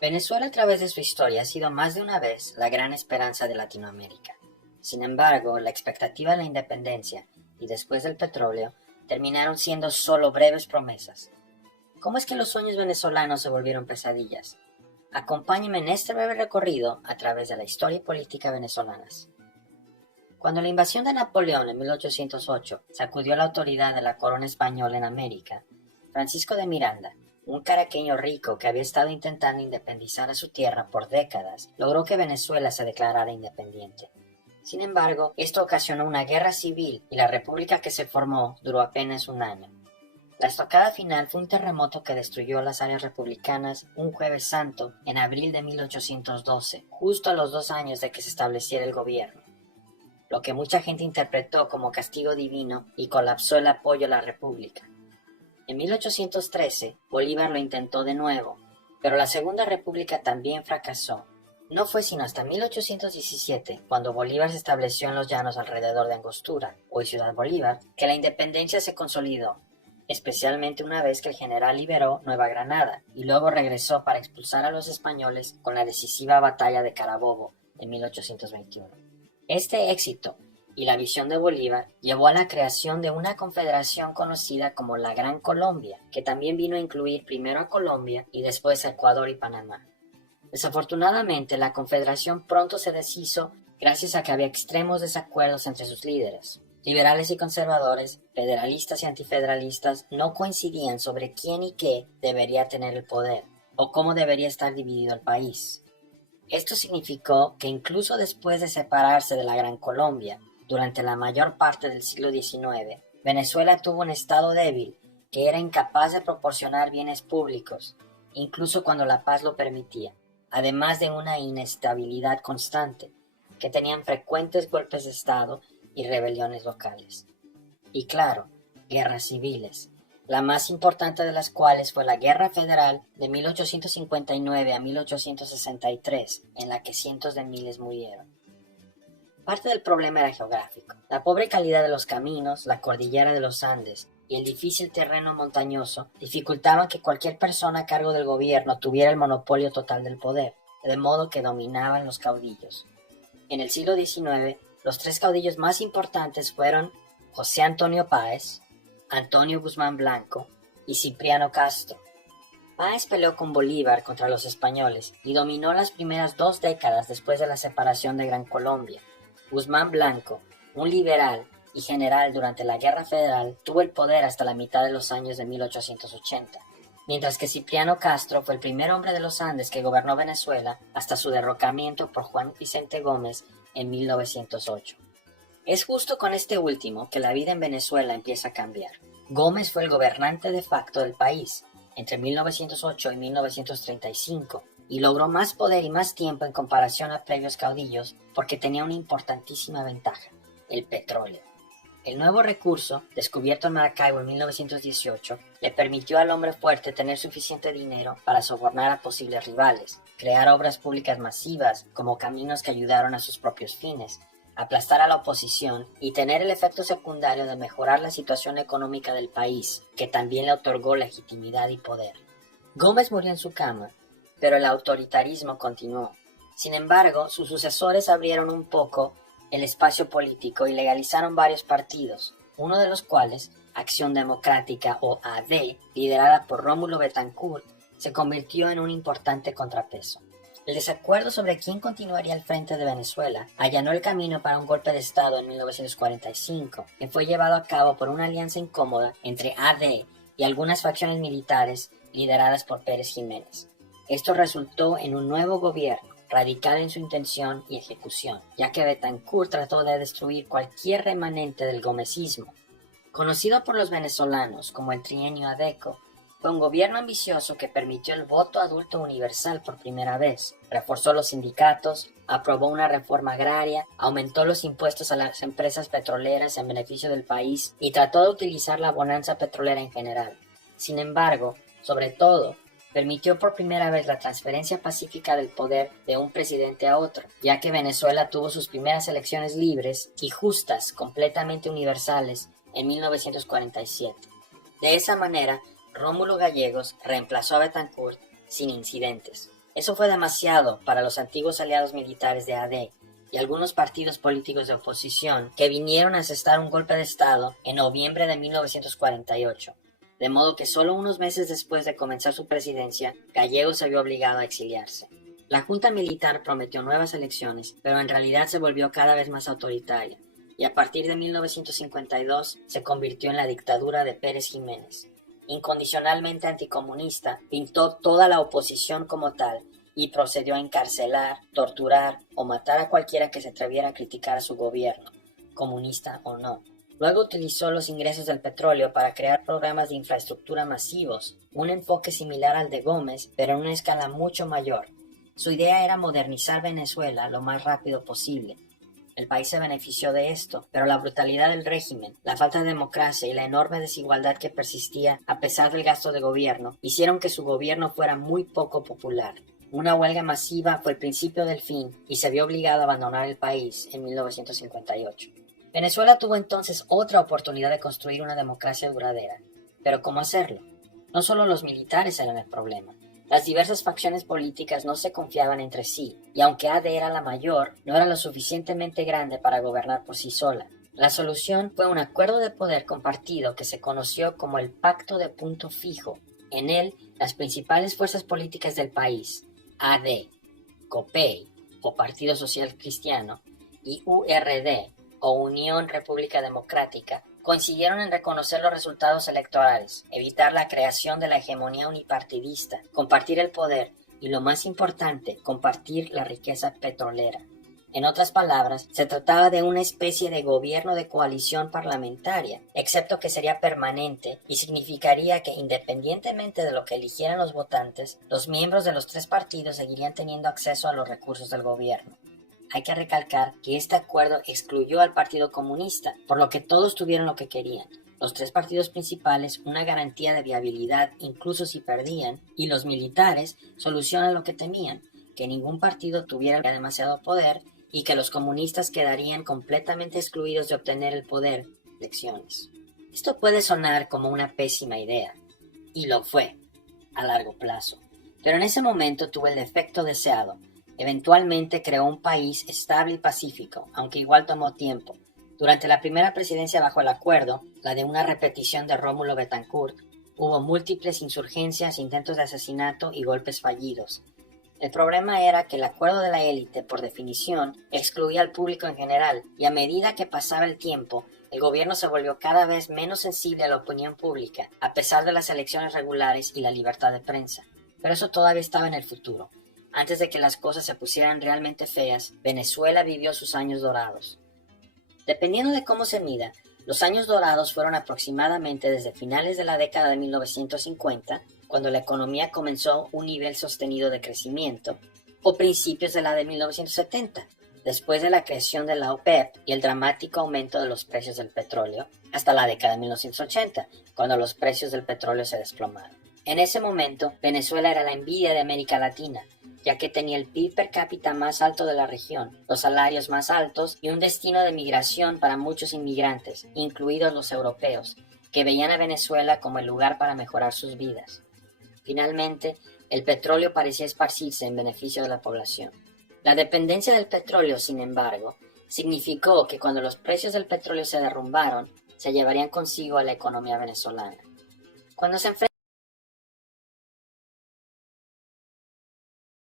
Venezuela a través de su historia ha sido más de una vez la gran esperanza de Latinoamérica. Sin embargo, la expectativa de la independencia y después del petróleo terminaron siendo solo breves promesas. ¿Cómo es que los sueños venezolanos se volvieron pesadillas? Acompáñenme en este breve recorrido a través de la historia y política venezolanas. Cuando la invasión de Napoleón en 1808 sacudió la autoridad de la corona española en América, Francisco de Miranda, un caraqueño rico que había estado intentando independizar a su tierra por décadas, logró que Venezuela se declarara independiente. Sin embargo, esto ocasionó una guerra civil y la república que se formó duró apenas un año. La estocada final fue un terremoto que destruyó las áreas republicanas un Jueves Santo en abril de 1812, justo a los 2 años de que se estableciera el gobierno, lo que mucha gente interpretó como castigo divino y colapsó el apoyo a la república. En 1813, Bolívar lo intentó de nuevo, pero la Segunda República también fracasó. No fue sino hasta 1817, cuando Bolívar se estableció en los llanos alrededor de Angostura, hoy Ciudad Bolívar, que la independencia se consolidó, especialmente una vez que el general liberó Nueva Granada y luego regresó para expulsar a los españoles con la decisiva batalla de Carabobo en 1821. Este éxito y la visión de Bolívar llevó a la creación de una confederación conocida como la Gran Colombia, que también vino a incluir primero a Colombia y después a Ecuador y Panamá. Desafortunadamente, la confederación pronto se deshizo gracias a que había extremos desacuerdos entre sus líderes. Liberales y conservadores, federalistas y antifederalistas no coincidían sobre quién y qué debería tener el poder, o cómo debería estar dividido el país. Esto significó que incluso después de separarse de la Gran Colombia, durante la mayor parte del siglo XIX, Venezuela tuvo un estado débil que era incapaz de proporcionar bienes públicos, incluso cuando la paz lo permitía, además de una inestabilidad constante, que tenían frecuentes golpes de Estado y rebeliones locales. Y claro, guerras civiles, la más importante de las cuales fue la Guerra Federal de 1859 a 1863, en la que cientos de miles murieron. Parte del problema era geográfico. La pobre calidad de los caminos, la cordillera de los Andes y el difícil terreno montañoso dificultaban que cualquier persona a cargo del gobierno tuviera el monopolio total del poder, de modo que dominaban los caudillos. En el siglo XIX, los 3 caudillos más importantes fueron José Antonio Páez, Antonio Guzmán Blanco y Cipriano Castro. Páez peleó con Bolívar contra los españoles y dominó las primeras 2 décadas después de la separación de Gran Colombia. Guzmán Blanco, un liberal y general durante la Guerra Federal, tuvo el poder hasta la mitad de los años de 1880, mientras que Cipriano Castro fue el primer hombre de los Andes que gobernó Venezuela hasta su derrocamiento por Juan Vicente Gómez en 1908. Es justo con este último que la vida en Venezuela empieza a cambiar. Gómez fue el gobernante de facto del país entre 1908 y 1935 y logró más poder y más tiempo en comparación a previos caudillos porque tenía una importantísima ventaja: el petróleo. El nuevo recurso, descubierto en Maracaibo en 1918, le permitió al hombre fuerte tener suficiente dinero para sobornar a posibles rivales, crear obras públicas masivas como caminos que ayudaron a sus propios fines, aplastar a la oposición y tener el efecto secundario de mejorar la situación económica del país, que también le otorgó legitimidad y poder. Gómez murió en su cama, pero el autoritarismo continuó. Sin embargo, sus sucesores abrieron un poco el espacio político y legalizaron varios partidos, uno de los cuales, Acción Democrática o AD, liderada por Rómulo Betancourt, se convirtió en un importante contrapeso. El desacuerdo sobre quién continuaría al frente de Venezuela allanó el camino para un golpe de Estado en 1945, que fue llevado a cabo por una alianza incómoda entre AD y algunas facciones militares lideradas por Pérez Jiménez. Esto resultó en un nuevo gobierno, radical en su intención y ejecución, ya que Betancourt trató de destruir cualquier remanente del gomecismo. Conocido por los venezolanos como el Trienio Adeco, fue un gobierno ambicioso que permitió el voto adulto universal por primera vez, reforzó los sindicatos, aprobó una reforma agraria, aumentó los impuestos a las empresas petroleras en beneficio del país y trató de utilizar la bonanza petrolera en general. Sin embargo, sobre todo, permitió por primera vez la transferencia pacífica del poder de un presidente a otro, ya que Venezuela tuvo sus primeras elecciones libres y justas, completamente universales, en 1947. De esa manera, Rómulo Gallegos reemplazó a Betancourt sin incidentes. Eso fue demasiado para los antiguos aliados militares de AD y algunos partidos políticos de oposición que vinieron a asestar un golpe de Estado en noviembre de 1948, de modo que solo unos meses después de comenzar su presidencia, Gallegos se vio obligado a exiliarse. La junta militar prometió nuevas elecciones, pero en realidad se volvió cada vez más autoritaria, y a partir de 1952 se convirtió en la dictadura de Pérez Jiménez. Incondicionalmente anticomunista, pintó toda la oposición como tal y procedió a encarcelar, torturar o matar a cualquiera que se atreviera a criticar a su gobierno, comunista o no. Luego utilizó los ingresos del petróleo para crear programas de infraestructura masivos, un enfoque similar al de Gómez, pero en una escala mucho mayor. Su idea era modernizar Venezuela lo más rápido posible. El país se benefició de esto, pero la brutalidad del régimen, la falta de democracia y la enorme desigualdad que persistía a pesar del gasto de gobierno hicieron que su gobierno fuera muy poco popular. Una huelga masiva fue el principio del fin y se vio obligado a abandonar el país en 1958. Venezuela tuvo entonces otra oportunidad de construir una democracia duradera. Pero ¿cómo hacerlo? No solo los militares eran el problema. Las diversas facciones políticas no se confiaban entre sí, y aunque AD era la mayor, no era lo suficientemente grande para gobernar por sí sola. La solución fue un acuerdo de poder compartido que se conoció como el Pacto de Punto Fijo. En él, las principales fuerzas políticas del país, AD, COPEI o Partido Social Cristiano, y URD o Unión República Democrática, coincidieron en reconocer los resultados electorales, evitar la creación de la hegemonía unipartidista, compartir el poder y, lo más importante, compartir la riqueza petrolera. En otras palabras, se trataba de una especie de gobierno de coalición parlamentaria, excepto que sería permanente y significaría que, independientemente de lo que eligieran los votantes, los miembros de los tres partidos seguirían teniendo acceso a los recursos del gobierno. Hay que recalcar que este acuerdo excluyó al Partido Comunista, por lo que todos tuvieron lo que querían. Los tres partidos principales una garantía de viabilidad incluso si perdían, y los militares solucionan lo que temían, que ningún partido tuviera demasiado poder y que los comunistas quedarían completamente excluidos de obtener el poder en elecciones. Esto puede sonar como una pésima idea, y lo fue, a largo plazo, pero en ese momento tuvo el efecto deseado. Eventualmente creó un país estable y pacífico, aunque igual tomó tiempo. Durante la primera presidencia bajo el acuerdo, la de una repetición de Rómulo Betancourt, hubo múltiples insurgencias, intentos de asesinato y golpes fallidos. El problema era que el acuerdo de la élite, por definición, excluía al público en general, y a medida que pasaba el tiempo, el gobierno se volvió cada vez menos sensible a la opinión pública, a pesar de las elecciones regulares y la libertad de prensa. Pero eso todavía estaba en el futuro. Antes de que las cosas se pusieran realmente feas, Venezuela vivió sus años dorados. Dependiendo de cómo se mida, los años dorados fueron aproximadamente desde finales de la década de 1950, cuando la economía comenzó un nivel sostenido de crecimiento, o principios de la de 1970, después de la creación de la OPEP y el dramático aumento de los precios del petróleo, hasta la década de 1980, cuando los precios del petróleo se desplomaron. En ese momento, Venezuela era la envidia de América Latina, ya que tenía el PIB per cápita más alto de la región, los salarios más altos y un destino de migración para muchos inmigrantes, incluidos los europeos, que veían a Venezuela como el lugar para mejorar sus vidas. Finalmente, el petróleo parecía esparcirse en beneficio de la población. La dependencia del petróleo, sin embargo, significó que cuando los precios del petróleo se derrumbaron, se llevarían consigo a la economía venezolana. Cuando se